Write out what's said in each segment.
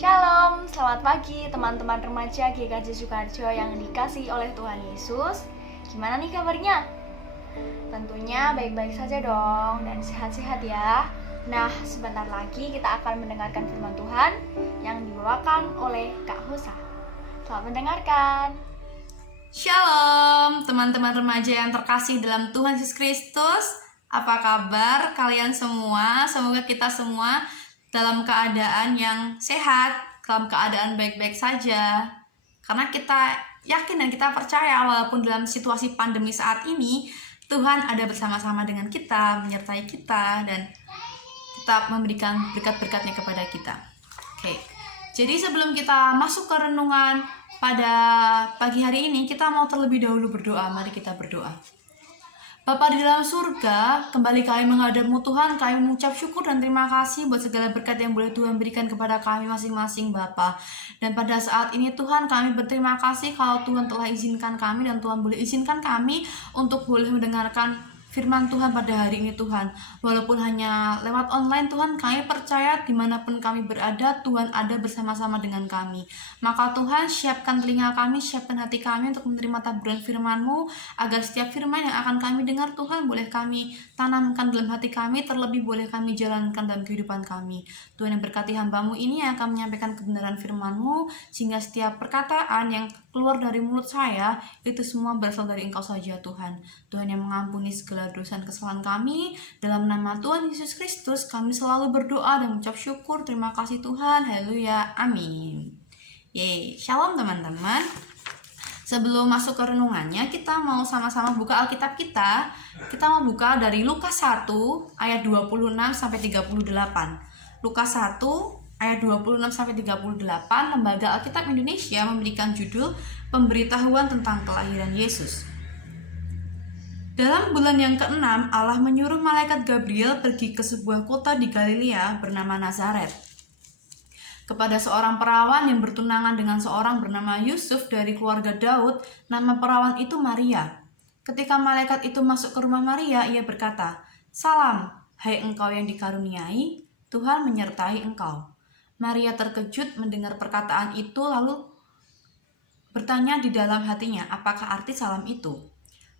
Shalom, selamat pagi teman-teman remaja GKJ Sukarjo yang dikasihi oleh Tuhan Yesus. Gimana nih kabarnya? Tentunya baik-baik saja dong dan sehat-sehat ya. Nah, sebentar lagi kita akan mendengarkan firman Tuhan yang dibawakan oleh Kak Husa. Selamat mendengarkan. Shalom teman-teman remaja yang terkasih dalam Tuhan Yesus Kristus. Apa kabar kalian semua? Semoga kita semua dalam keadaan yang sehat, dalam keadaan baik-baik saja. Karena kita yakin dan kita percaya walaupun dalam situasi pandemi saat ini, Tuhan ada bersama-sama dengan kita, menyertai kita, dan tetap memberikan berkat-berkatnya kepada kita. Oke, jadi sebelum kita masuk ke renungan pada pagi hari ini, kita mau terlebih dahulu berdoa. Mari kita berdoa. Bapa di dalam surga, kembali kami menghadap-Mu Tuhan, kami mengucap syukur dan terima kasih buat segala berkat yang boleh Tuhan berikan kepada kami masing-masing Bapa. Dan pada saat ini Tuhan, kami berterima kasih kalau Tuhan telah izinkan kami dan Tuhan boleh izinkan kami untuk boleh mendengarkan firman Tuhan pada hari ini Tuhan. Walaupun hanya lewat online Tuhan, kami percaya dimanapun kami berada, Tuhan ada bersama-sama dengan kami. Maka Tuhan, siapkan telinga kami, siapkan hati kami untuk menerima taburan firman-Mu, agar setiap firman yang akan kami dengar Tuhan, boleh kami tanamkan dalam hati kami, terlebih boleh kami jalankan dalam kehidupan kami. Tuhan yang berkati hamba-Mu ini yang akan menyampaikan kebenaran firman-Mu, sehingga setiap perkataan yang keluar dari mulut saya, itu semua berasal dari Engkau saja Tuhan. Tuhan yang mengampuni segala dosa dan kesalahan kami. Dalam nama Tuhan Yesus Kristus, kami selalu berdoa dan mengucap syukur. Terima kasih Tuhan. Haleluya. Amin. Shalom teman-teman. Sebelum masuk ke renungannya, kita mau sama-sama buka Alkitab kita. Kita mau buka dari Lukas 1 ayat 26 sampai 38. Lukas 1 ayat 26 sampai 38, Lembaga Alkitab Indonesia memberikan judul Pemberitahuan tentang kelahiran Yesus. Dalam bulan yang ke-6, Allah menyuruh malaikat Gabriel pergi ke sebuah kota di Galilea bernama Nazaret, kepada seorang perawan yang bertunangan dengan seorang bernama Yusuf dari keluarga Daud. Nama perawan itu Maria. Ketika malaikat itu masuk ke rumah Maria, ia berkata, "Salam, hai engkau yang dikaruniai, Tuhan menyertai engkau." Maria terkejut mendengar perkataan itu, lalu bertanya di dalam hatinya, apakah arti salam itu?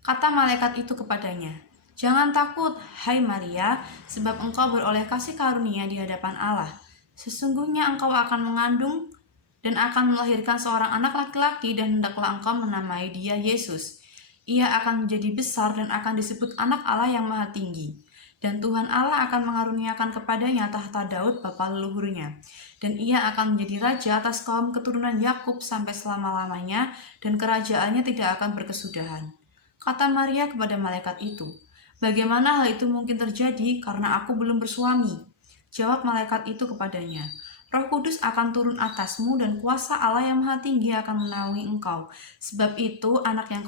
Kata malaikat itu kepadanya, "Jangan takut, hai Maria, sebab engkau beroleh kasih karunia di hadapan Allah. Sesungguhnya engkau akan mengandung dan akan melahirkan seorang anak laki-laki, dan hendaklah engkau menamai dia Yesus. Ia akan menjadi besar dan akan disebut Anak Allah yang Maha Tinggi. Dan Tuhan Allah akan mengaruniakan kepadanya tahta Daud bapa leluhurnya. Dan ia akan menjadi raja atas kaum keturunan Yakub sampai selama-lamanya, dan kerajaannya tidak akan berkesudahan." Kata Maria kepada malaikat itu, "Bagaimana hal itu mungkin terjadi karena aku belum bersuami?" Jawab malaikat itu kepadanya, "Roh Kudus akan turun atasmu dan kuasa Allah yang Maha Tinggi akan menaungi engkau. Sebab itu anak yang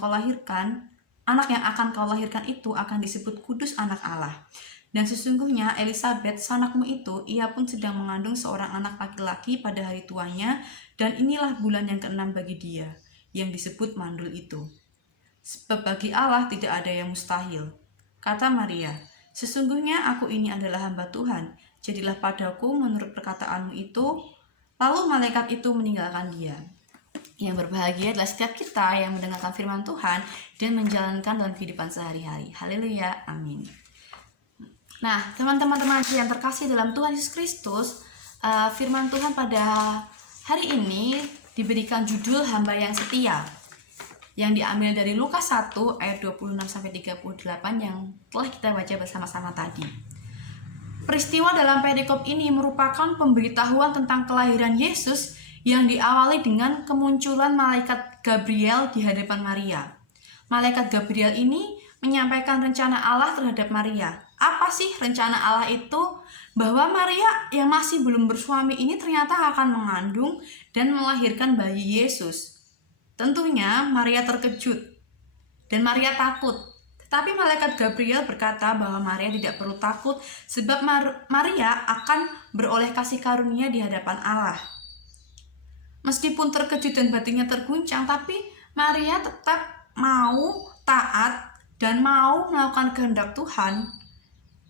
akan kau lahirkan itu akan disebut Kudus Anak Allah. Dan sesungguhnya Elisabet, sanakmu itu, ia pun sedang mengandung seorang anak laki-laki pada hari tuanya, dan inilah bulan yang ke-6 bagi dia, yang disebut mandul itu. Sebab bagi Allah tidak ada yang mustahil." Kata Maria, "Sesungguhnya aku ini adalah hamba Tuhan, jadilah padaku menurut perkataanmu itu." Lalu malaikat itu meninggalkan dia. Yang berbahagia adalah setiap kita yang mendengarkan firman Tuhan dan menjalankan dalam kehidupan sehari-hari. Haleluya, amin. Nah, teman-teman yang terkasih dalam Tuhan Yesus Kristus, firman Tuhan pada hari ini diberikan judul Hamba yang Setia, yang diambil dari Lukas 1 ayat 26 sampai 38 yang telah kita baca bersama-sama tadi. Peristiwa dalam perikop ini merupakan pemberitahuan tentang kelahiran Yesus yang diawali dengan kemunculan malaikat Gabriel di hadapan Maria. Malaikat Gabriel ini menyampaikan rencana Allah terhadap Maria. Apa sih rencana Allah itu? Bahwa Maria yang masih belum bersuami ini ternyata akan mengandung dan melahirkan bayi Yesus. Tentunya Maria terkejut dan Maria takut. Tetapi malaikat Gabriel berkata bahwa Maria tidak perlu takut, sebab Maria akan beroleh kasih karunia di hadapan Allah. Meskipun terkejut dan batinnya terguncang, tapi Maria tetap mau taat dan mau melakukan kehendak Tuhan.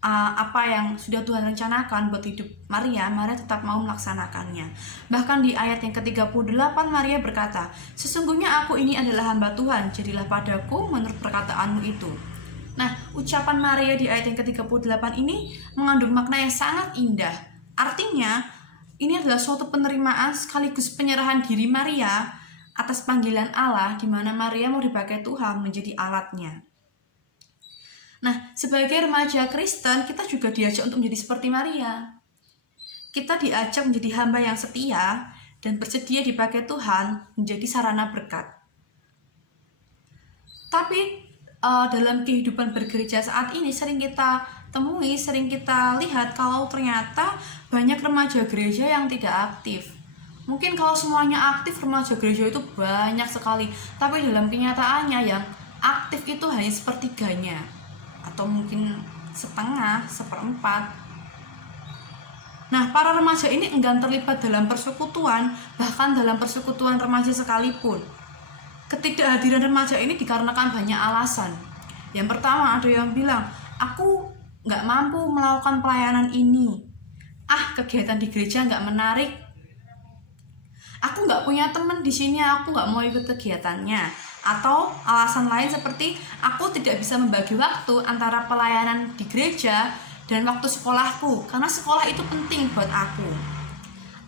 apa yang sudah Tuhan rencanakan buat hidup Maria, Maria tetap mau melaksanakannya. Bahkan di ayat yang ke-38 Maria berkata, "Sesungguhnya aku ini adalah hamba Tuhan, jadilah padaku menurut perkataanmu itu." Nah, ucapan Maria di ayat yang ke-38 ini mengandung makna yang sangat indah. Artinya, ini adalah suatu penerimaan sekaligus penyerahan diri Maria atas panggilan Allah, di mana Maria mau dipakai Tuhan menjadi alatnya. Nah, sebagai remaja Kristen, kita juga diajak untuk menjadi seperti Maria. Kita diajak menjadi hamba yang setia dan bersedia dipakai Tuhan menjadi sarana berkat. Tapi dalam kehidupan bergereja saat ini sering kita temui, sering kita lihat kalau ternyata banyak remaja gereja yang tidak aktif. Mungkin kalau semuanya aktif, remaja gereja itu banyak sekali. Tapi dalam kenyataannya yang aktif itu hanya sepertiganya, atau mungkin setengah, seperempat. Nah, para remaja ini enggan terlibat dalam persekutuan, bahkan dalam persekutuan remaja sekalipun. Ketidakhadiran remaja ini dikarenakan banyak alasan. Yang pertama, ada yang bilang, "Aku nggak mampu melakukan pelayanan ini. Kegiatan di gereja nggak menarik. Aku nggak punya teman di sini, aku nggak mau ikut kegiatannya." Atau alasan lain seperti, "Aku tidak bisa membagi waktu antara pelayanan di gereja dan waktu sekolahku, karena sekolah itu penting buat aku."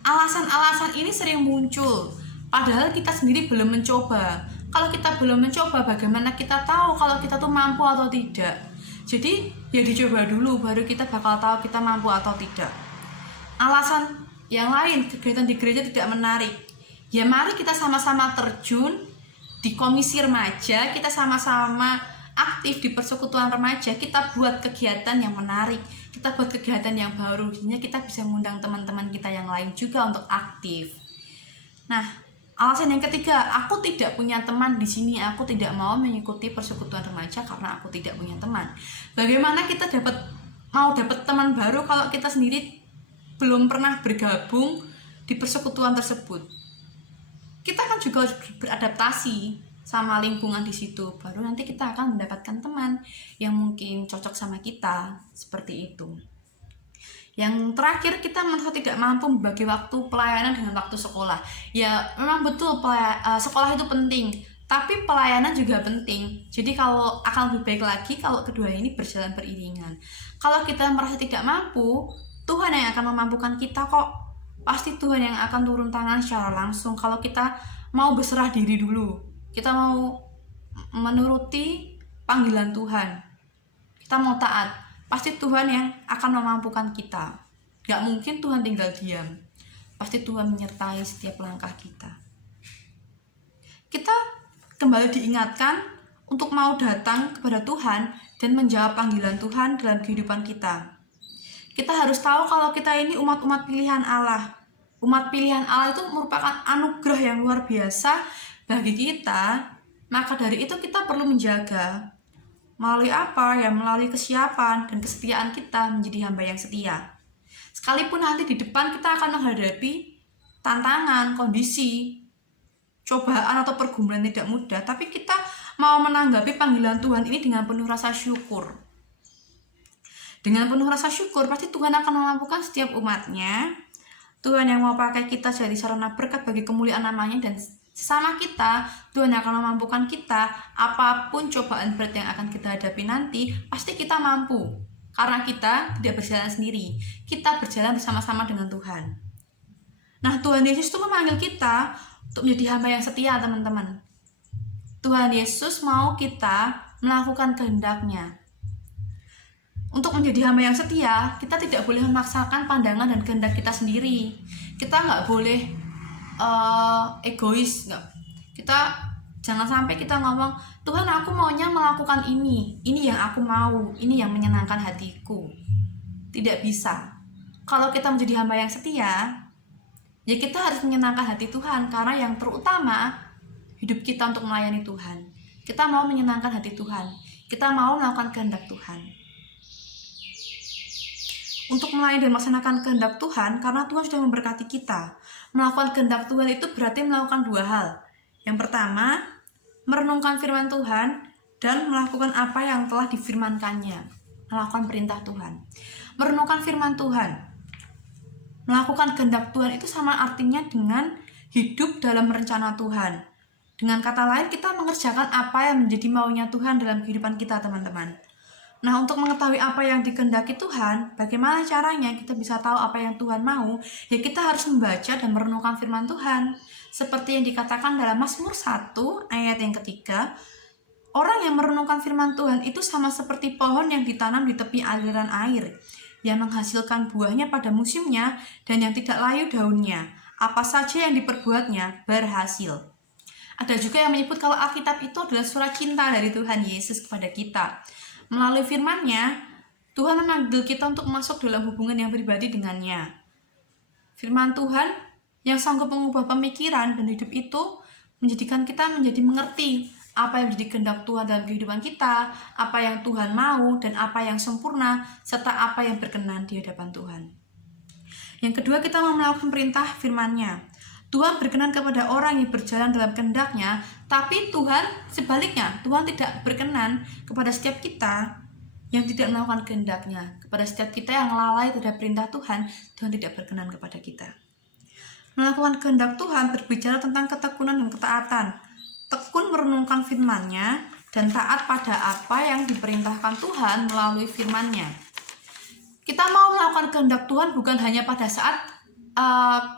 Alasan-alasan ini sering muncul, padahal kita sendiri belum mencoba. Kalau kita belum mencoba, bagaimana kita tahu kalau kita tuh mampu atau tidak? Jadi, ya dicoba dulu, baru kita bakal tahu kita mampu atau tidak. Alasan yang lain, kegiatan di gereja tidak menarik. Ya mari kita sama-sama terjun di komisi remaja, kita sama-sama aktif di persekutuan remaja, kita buat kegiatan yang menarik, kita buat kegiatan yang baru, jadinya kita bisa mengundang teman-teman kita yang lain juga untuk aktif. Nah, alasan yang ketiga, aku tidak punya teman di sini, aku tidak mau mengikuti persekutuan remaja karena aku tidak punya teman. Bagaimana kita mau dapat teman baru kalau kita sendiri belum pernah bergabung di persekutuan tersebut? Kita kan juga harus beradaptasi sama lingkungan di situ, baru nanti kita akan mendapatkan teman yang mungkin cocok sama kita, seperti itu. Yang terakhir, kita merasa tidak mampu membagi waktu pelayanan dengan waktu sekolah. Ya memang betul sekolah itu penting, tapi pelayanan juga penting. Jadi kalau akan lebih baik lagi kalau kedua ini berjalan beriringan. Kalau kita merasa tidak mampu, Tuhan yang akan memampukan kita kok. Pasti Tuhan yang akan turun tangan secara langsung kalau kita mau berserah diri dulu. Kita mau menuruti panggilan Tuhan. Kita mau taat. Pasti Tuhan yang akan memampukan kita. Gak mungkin Tuhan tinggal diam. Pasti Tuhan menyertai setiap langkah kita. Kita kembali diingatkan untuk mau datang kepada Tuhan dan menjawab panggilan Tuhan dalam kehidupan kita. Kita harus tahu kalau kita ini umat-umat pilihan Allah. Umat pilihan Allah itu merupakan anugerah yang luar biasa bagi kita. Maka dari itu kita perlu menjaga. Melalui apa? Ya melalui kesiapan dan kesetiaan kita menjadi hamba yang setia. Sekalipun nanti di depan kita akan menghadapi tantangan, kondisi, cobaan atau pergumulan tidak mudah, tapi kita mau menanggapi panggilan Tuhan ini dengan penuh rasa syukur. Dengan penuh rasa syukur, pasti Tuhan akan memampukan setiap umatnya. Tuhan yang mau pakai kita jadi sarana berkat bagi kemuliaan namanya, dan sesama kita, Tuhan akan memampukan kita. Apapun cobaan berat yang akan kita hadapi nanti, pasti kita mampu. Karena kita tidak berjalan sendiri, kita berjalan bersama-sama dengan Tuhan. Nah, Tuhan Yesus itu memanggil kita untuk menjadi hamba yang setia, teman-teman. Tuhan Yesus mau kita melakukan kehendak-Nya. Untuk menjadi hamba yang setia, kita tidak boleh memaksakan pandangan dan kehendak kita sendiri. Kita nggak boleh egois. Kita jangan sampai kita ngomong, "Tuhan, aku maunya melakukan ini yang aku mau, ini yang menyenangkan hatiku." Tidak bisa. Kalau kita menjadi hamba yang setia, ya kita harus menyenangkan hati Tuhan, karena yang terutama hidup kita untuk melayani Tuhan. Kita mau menyenangkan hati Tuhan, kita mau melakukan kehendak Tuhan. Untuk melayani dan melaksanakan kehendak Tuhan, karena Tuhan sudah memberkati kita. Melakukan kehendak Tuhan itu berarti melakukan dua hal. Yang pertama, merenungkan firman Tuhan dan melakukan apa yang telah difirmankannya. melakukan perintah Tuhan. Merenungkan firman Tuhan, melakukan kehendak Tuhan itu sama artinya dengan hidup dalam rencana Tuhan. Dengan kata lain, kita mengerjakan apa yang menjadi maunya Tuhan dalam kehidupan kita, teman-teman. Nah, untuk mengetahui apa yang dikehendaki Tuhan, bagaimana caranya kita bisa tahu apa yang Tuhan mau? Ya, kita harus membaca dan merenungkan firman Tuhan. Seperti yang dikatakan dalam Mazmur 1 ayat yang ketiga, orang yang merenungkan firman Tuhan itu sama seperti pohon yang ditanam di tepi aliran air, yang menghasilkan buahnya pada musimnya dan yang tidak layu daunnya. Apa saja yang diperbuatnya berhasil. Ada juga yang menyebut kalau Alkitab itu adalah surat cinta dari Tuhan Yesus kepada kita. Melalui firman-Nya, Tuhan memanggil kita untuk masuk dalam hubungan yang pribadi dengannya. Firman Tuhan yang sanggup mengubah pemikiran dan hidup itu menjadikan kita menjadi mengerti apa yang menjadi kehendak Tuhan dalam kehidupan kita, apa yang Tuhan mau dan apa yang sempurna, serta apa yang berkenan di hadapan Tuhan. Yang kedua, kita mau melakukan perintah firman-Nya. Tuhan berkenan kepada orang yang berjalan dalam kehendak-Nya, tapi Tuhan sebaliknya, Tuhan tidak berkenan kepada setiap kita yang tidak melakukan kehendak-Nya. Kepada setiap kita yang lalai terhadap perintah Tuhan, Tuhan tidak berkenan kepada kita. Melakukan kehendak Tuhan berbicara tentang ketekunan dan ketaatan. Tekun merenungkan firman-Nya dan taat pada apa yang diperintahkan Tuhan melalui firman-Nya. Kita mau melakukan kehendak Tuhan bukan hanya pada saat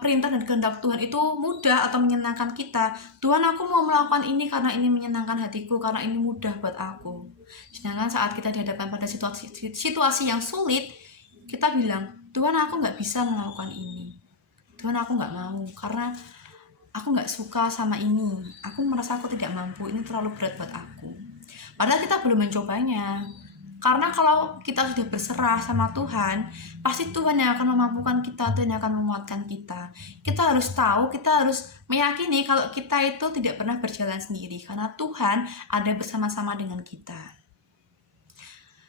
perintah dan kehendak Tuhan itu mudah atau menyenangkan kita. Tuhan, aku mau melakukan ini karena ini menyenangkan hatiku, karena ini mudah buat aku. Sedangkan saat kita dihadapkan pada situasi yang sulit, kita bilang, Tuhan, aku nggak bisa melakukan ini. Tuhan, aku nggak mau karena aku nggak suka sama ini. Aku merasa aku tidak mampu, ini terlalu berat buat aku. Padahal kita belum mencobanya. Karena kalau kita sudah berserah sama Tuhan, pasti Tuhan yang akan memampukan kita, Tuhan yang akan memuatkan kita. Kita harus tahu, kita harus meyakini kalau kita itu tidak pernah berjalan sendiri, karena Tuhan ada bersama-sama dengan kita.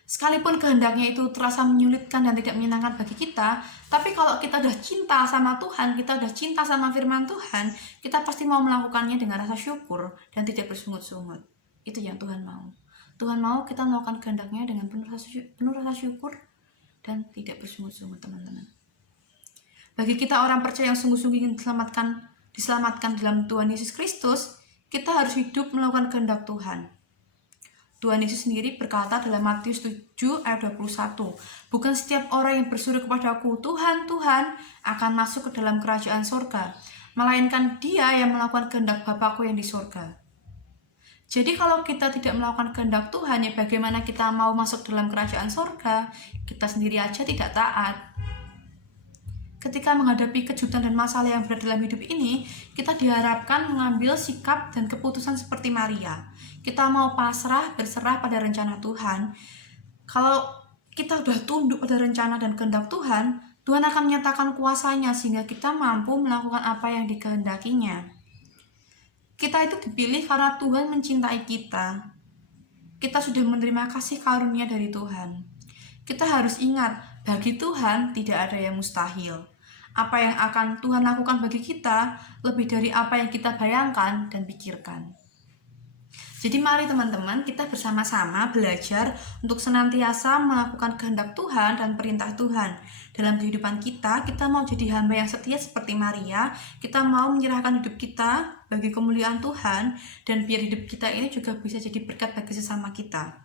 Sekalipun kehendaknya itu terasa menyulitkan dan tidak menyenangkan bagi kita, tapi kalau kita udah cinta sama Tuhan, kita udah cinta sama firman Tuhan, kita pasti mau melakukannya dengan rasa syukur dan tidak bersungut-sungut. Itu yang Tuhan mau. Tuhan mau kita melakukan kehendak-Nya dengan penuh rasa syukur dan tidak bersungut-sungut, teman-teman. Bagi kita orang percaya yang sungguh-sungguh ingin diselamatkan dalam Tuhan Yesus Kristus, kita harus hidup melakukan kehendak Tuhan. Tuhan Yesus sendiri berkata dalam Matius 7 ayat 21, bukan setiap orang yang berseru kepadaku, Tuhan, Tuhan, akan masuk ke dalam kerajaan sorga, melainkan dia yang melakukan kehendak Bapa-Ku yang di sorga. Jadi kalau kita tidak melakukan kehendak Tuhan, ya bagaimana kita mau masuk dalam kerajaan sorga? Kita sendiri aja tidak taat. Ketika menghadapi kejutan dan masalah yang berat dalam hidup ini, kita diharapkan mengambil sikap dan keputusan seperti Maria. Kita mau berserah pada rencana Tuhan. Kalau kita sudah tunduk pada rencana dan kehendak Tuhan, Tuhan akan menyatakan kuasa-Nya sehingga kita mampu melakukan apa yang dikehendakinya. Kita itu dipilih karena Tuhan mencintai kita. Kita sudah menerima kasih karunia dari Tuhan. Kita harus ingat, bagi Tuhan tidak ada yang mustahil. Apa yang akan Tuhan lakukan bagi kita lebih dari apa yang kita bayangkan dan pikirkan. Jadi mari teman-teman, kita bersama-sama belajar untuk senantiasa melakukan kehendak Tuhan dan perintah Tuhan. Dalam kehidupan kita mau jadi hamba yang setia seperti Maria, kita mau menyerahkan hidup kita bagi kemuliaan Tuhan, dan biar hidup kita ini juga bisa jadi berkat bagi sesama kita.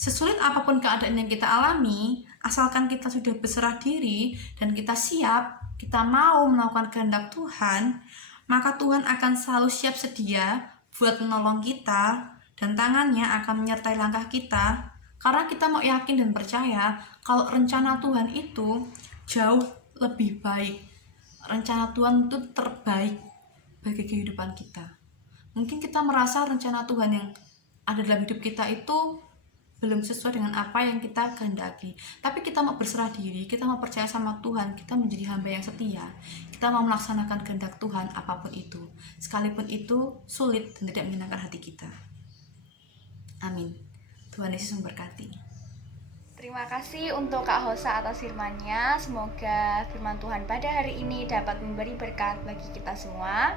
Sesulit apapun keadaan yang kita alami, asalkan kita sudah berserah diri dan kita siap, kita mau melakukan kehendak Tuhan, maka Tuhan akan selalu siap sedia buat menolong kita, dan tangannya akan menyertai langkah kita, karena kita mau yakin dan percaya kalau rencana Tuhan itu jauh lebih baik. Rencana Tuhan itu terbaik bagi kehidupan kita. Mungkin kita merasa rencana Tuhan yang ada dalam hidup kita itu belum sesuai dengan apa yang kita kehendaki, tapi kita mau berserah diri, kita mau percaya sama Tuhan, kita menjadi hamba yang setia, kita mau melaksanakan kehendak Tuhan apapun itu, sekalipun itu sulit dan tidak menyenangkan hati kita. Amin. Tuhan Yesus memberkati. Terima kasih untuk Kak Hosa atas firman-Nya. Semoga firman Tuhan pada hari ini dapat memberi berkat bagi kita semua.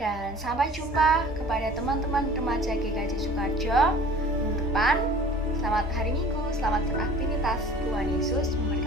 Dan sampai jumpa kepada teman-teman remaja GKJ Sukoharjo minggu depan. Selamat hari Minggu, selamat beraktivitas. Tuhan Yesus memberkati.